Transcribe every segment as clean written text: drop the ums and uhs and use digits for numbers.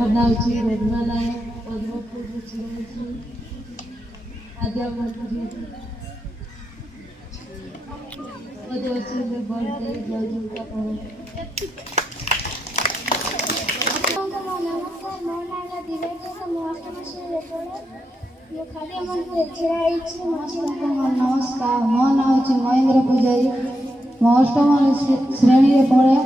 नाउची रत्नालय पद्मपुर चिरायची आद्यावती मधुवती में बढ़ते जयजू का पवन नमस्कार मो नाम दिव्या मो अष्टम श्रेणी पढ़े यो खाली मन को छिराई छी नमस्कार मो नाम छी महेंद्र पुजारी मो अष्टम श्रेणी रे पढ़े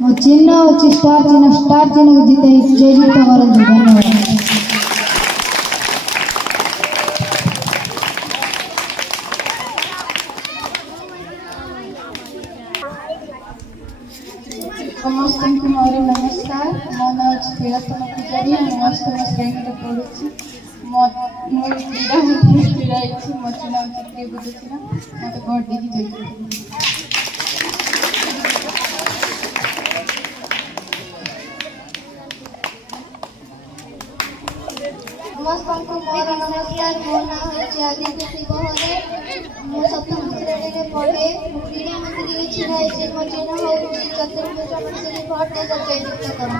मो चिन्ह होची स्टार चिन्ह को जीते जय जीत करन धन्यवाद। समस्त को मोर नमस्कार मो नाम प्रियतम पुजारी मो अष्टम श्रेणी रे पढ़ुछि मो क्रीड़ा मंत्री क्रीड़ा मो चिन्ह चित्री बुझुछि मत भोट देकी जय समस्त को मोर नमस्कार मो नाम आदित्य शिवहरे मो सप्तम श्रेणी रे पढ़े क्रीड़ा मंत्री छिराई मो चिन्ह होउछि चतुर्भुज मंत्री भोट दे जय जीत करन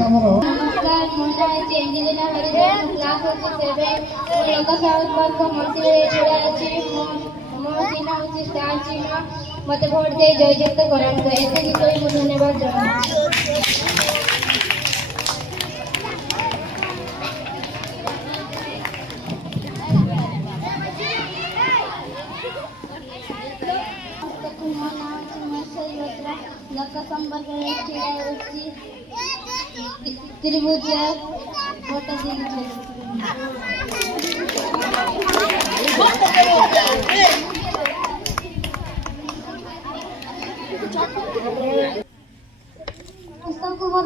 नमस्कार मो नाम इंजिनियर हरिदास क्लास होची 7 लोकसभा संपर्क मंत्री छिराई मो चिन्ह होची स्टार चिन्ह मत भोट दे जय जीत करन एते की कोई मो धन्यवाद जनाऊँ। लका संपर्क त्रिभुज भोट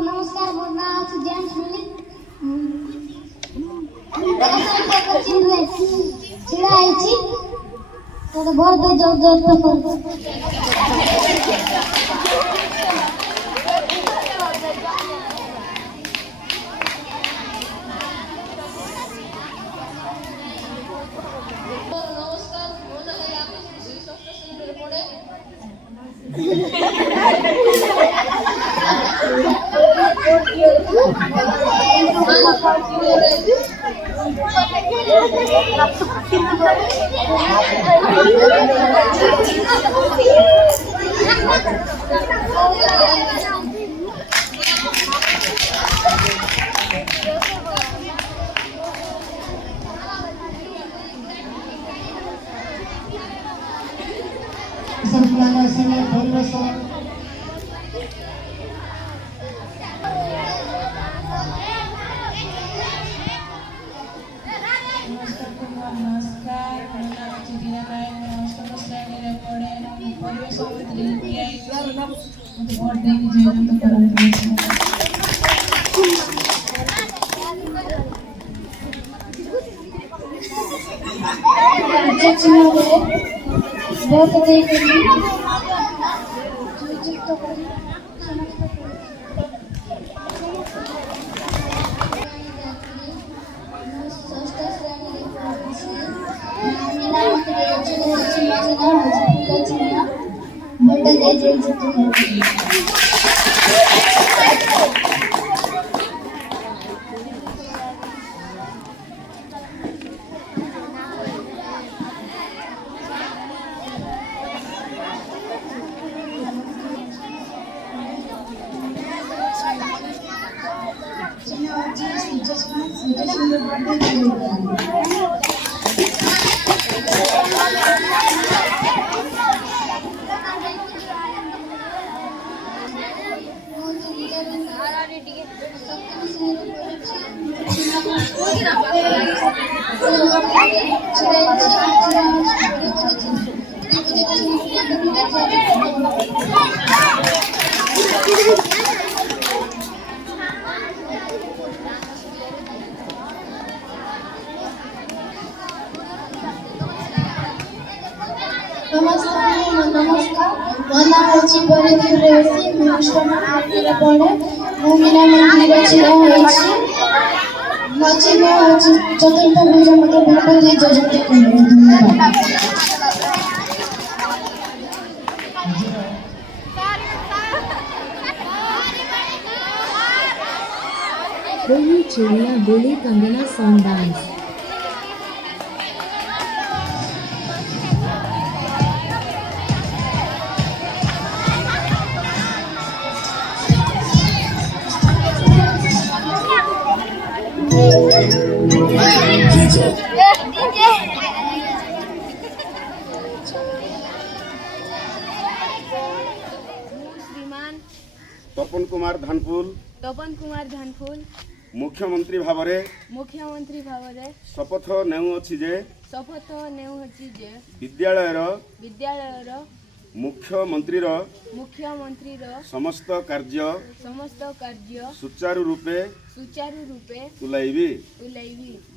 नमस्कार मोर नाम जेम्स मिलिक छिड़ाई तो बहुत दूर जब जब नमस्कार मो नाम होची परिधि रेसी मो अष्टम श्रेणी रे पढ़े मो मीना मंदिर छिरा होईछि मो चिन्ह होची चतुर्भुज मते भोट दे जय जीत करन धन्यवाद। Koli Chulia Boli Kangana song dance. तपन कुमार धानफुल मुख्यमंत्री भावरे शपथ नेउछि जे विद्यालयर मुख्यमंत्री समस्त कार्य सुचारू रूपे तुलाइबी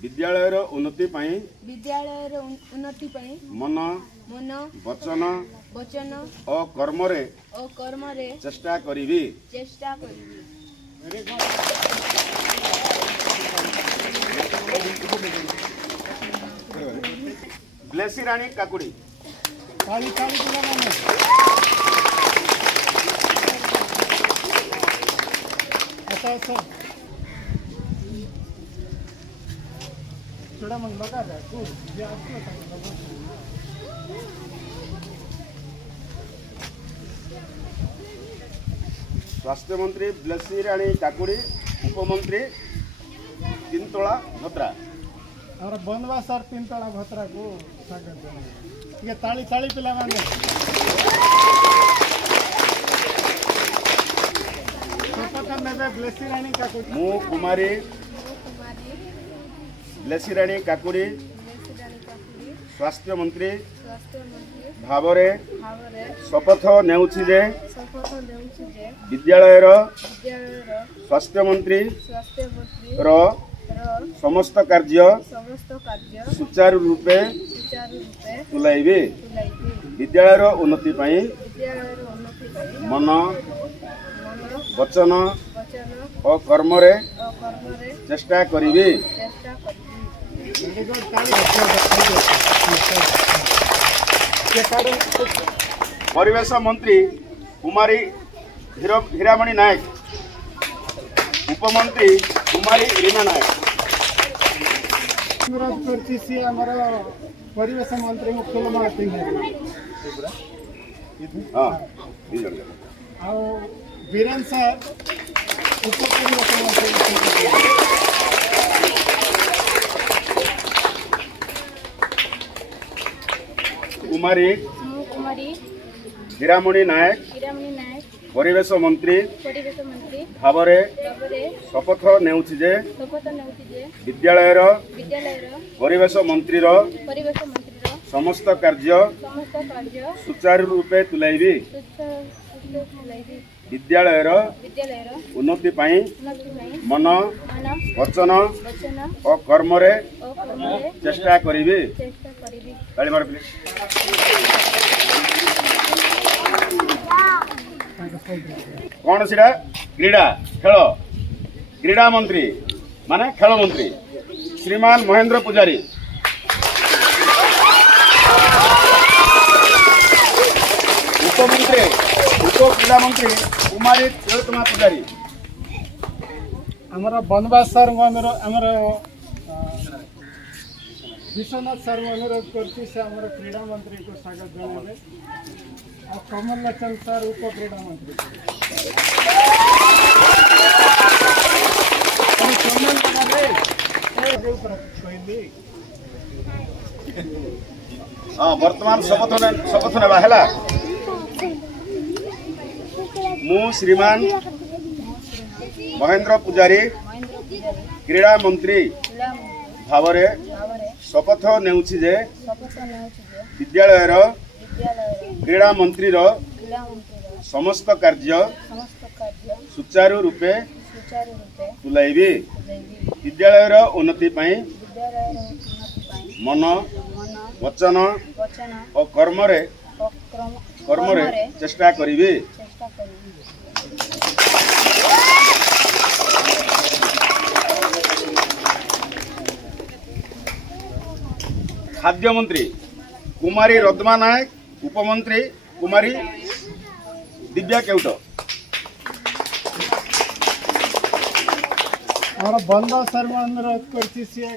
विद्यालयर उन्नति मन वचन और कर्मरे चेष्टा करिबी। ब्लेसी रानी काकुड़ी स्वास्थ्य मंत्री ब्लेसी रानी काकुड़ी उपमंत्री तीनतोला भत्रा और बनवा सर तीनतला भत्रा को स्वागत ये ताली ताली पिला माने शपथ नेबे ब्लेसी रानी काकुड़ी मु कुमारी ब्लेसी रानी काकुड़ी स्वास्थ्य मंत्री भावरे शपथ नेउछि जे विद्यालयर स्वास्थ्य मंत्री रो समस्त कार्य सुचारू रूपे तुलाइबी विद्यालयर उन्नति पाई मन वचन और कर्मरे चेष्टा करिबी। परिवेश मंत्री कुमारी हीरामणि नायक उपमंत्री कुमारी रीना नायक अनुरोध करछि से हमर परिवेश मंत्री फूल माला पिंधाई हां आ वीरेन सर उपपरिवेश मंत्री कुमारी हीरामणि नायक परिवेश मंत्री भावरे शपथ नेउछि जे विद्यालयर परिवेश मंत्री समस्त कार्य सुचारू रूपे तुलाइबी विद्यालयर उन्नति पाई मन वचन और कर्मरे चेष्टा करिबी। ताली मार प्लीज। कौन सीटा क्रीड़ा खेल क्रीड़ा मंत्री माने खेल मंत्री श्रीमान महेंद्र पुजारी उपमंत्री उप क्रीड़ा मंत्री कुमारी तिलोत्तमा पुजारी हमारा बनवास सर हमारा विश्वनाथ सर अनुरोध करछि से हमारा क्रीड़ा मंत्री को स्वागत जनाबे और कमल लोचन सर उप क्रीड़ा मंत्री हाँ वर्तमान शपथ नेबा है मु श्रीमान महेंद्र पुजारी क्रीड़ा मंत्री भावरे शपथ नेउछि जे विद्यालयर क्रीड़ा मंत्री समस्त कार्य सुचारू रूपे तुलाइबी विद्यालयर उन्नति पाई मन वचन और कर्मरे चेष्टा करिबी। खाद्य मंत्री कुमारी रद्मा नायक उपमंत्री कुमारी दिव्या केउट आम बंद शर्मा अनुरोध कर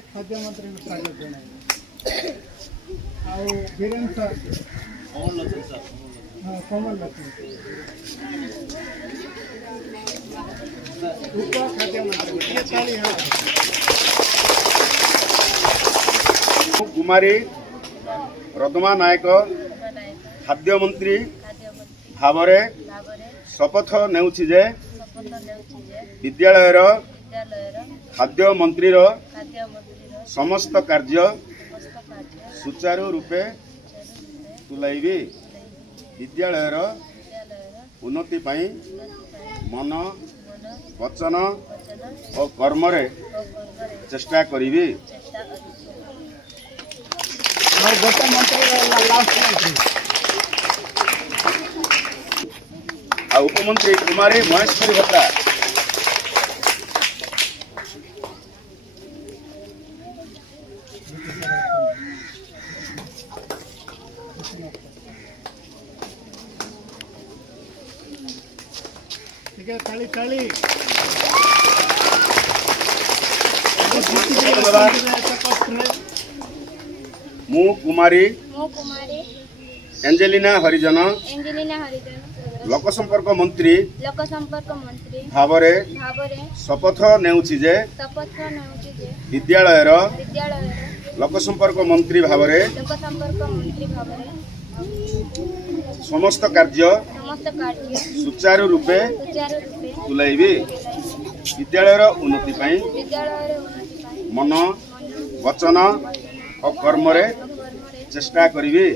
खाद्य मंत्री को स्वागत जनाए वीरेन्द्र सर हाँ कमल लक्ष्मण उप खाद्य मंत्री कुमारी रदमा नायक खाद्य मंत्री भाव शपथ नेउछि जे विद्यालयर खाद्य मंत्री समस्त कार्य सुचारू रूपे तुलाइबी विद्यालयर उन्नति पाई मन वचन और कर्म रे चेष्टा करिबी। गोटे मंत्री लास्ट मंत्री आ उपमंत्री कुमारी महेश्वरी भट्टा ठीक है ताली ताली मु कुमारी एंजेलिना हरिजन लोक संपर्क मंत्री भावरे शपथ नेउछि जे विद्यालयर लोक संपर्क मंत्री भावरे समस्त कार्य सुचारू रूपे तुलाइबी विद्यालयर उन्नति पाई मन वचन और कर्म रे चेष्टा करिबी।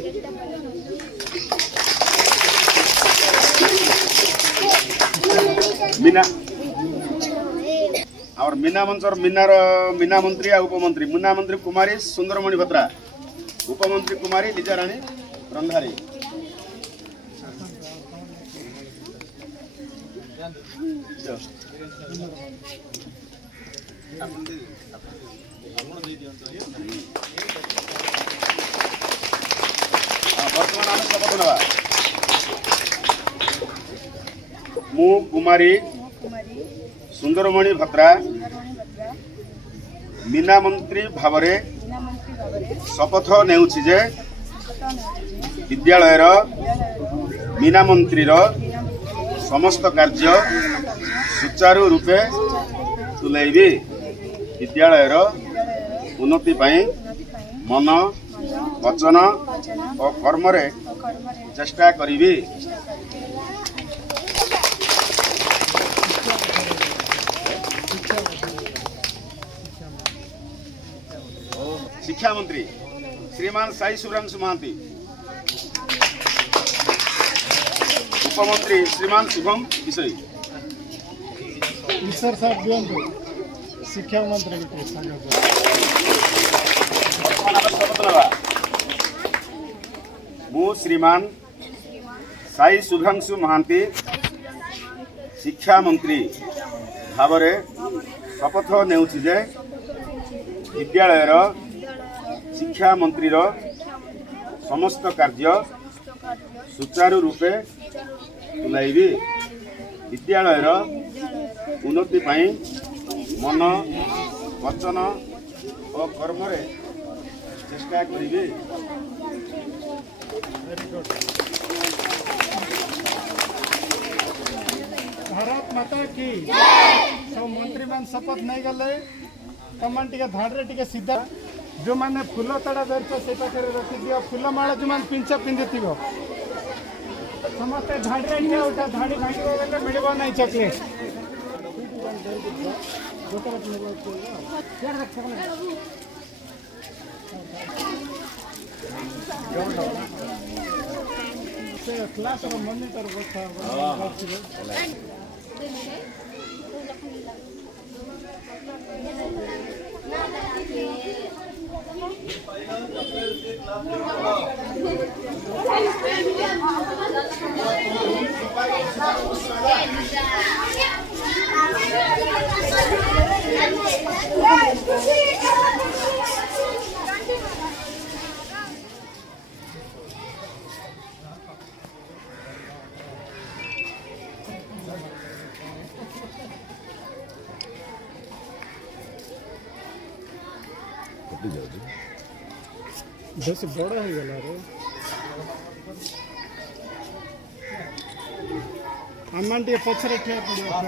मीना और मीना मंचर मीना मंत्री आ उपमंत्री मीना मंत्री कुमारी सुंदरमणि भद्रा उपमंत्री कुमारी लीजाराणी रंधारी बर्तमान आम शपथ ना मु कुमारी सुंदरमणि भद्रा मीना मंत्री भावरे शपथ नेउछि जे विद्यालयर मीना मंत्रीर समस्त कार्य सुचारू रूपे तुलाइबी विद्यालयर उन्नति पाई मन वचन और कर्म रे चेष्टा करिबी। शिक्षा मंत्री श्रीमान साई शुभ्रांशु महांती उपमंत्री श्रीमान शुभम किशोरी ईश्वर साहब दियंतु शिक्षा मंत्री को स्वागत मु श्रीमान साई शुभ्रांशु महांती शिक्षा मंत्री भावरे शपथ नेउछि जे विद्यालयर शिक्षा मंत्रीर समस्त कार्य सुचारू रूपे तुलाइबी विद्यालयर उन्नति पाई मन वचन और कर्म रे चेष्टा करिबी। भारत माता की सब मंत्री मान शपथ नहीं गले तमान टिके धाड़े टिके सीधा जो माने फूल तड़ा धरछ से पाखे रखि दियो फूल माला जो मान पिंचा पिंधि थिबो समस्त धाड़े टिके उठा धाड़ी भांगी गले मिलबो नहीं चॉकलेट क्लास मॉनिटर बता ବେଶୀ ବଡ଼ ହେଇଗଲା ରେ ଆମମାନେ ଟିକେ ପଛରେ ଠିଆ ପଡ଼ିବା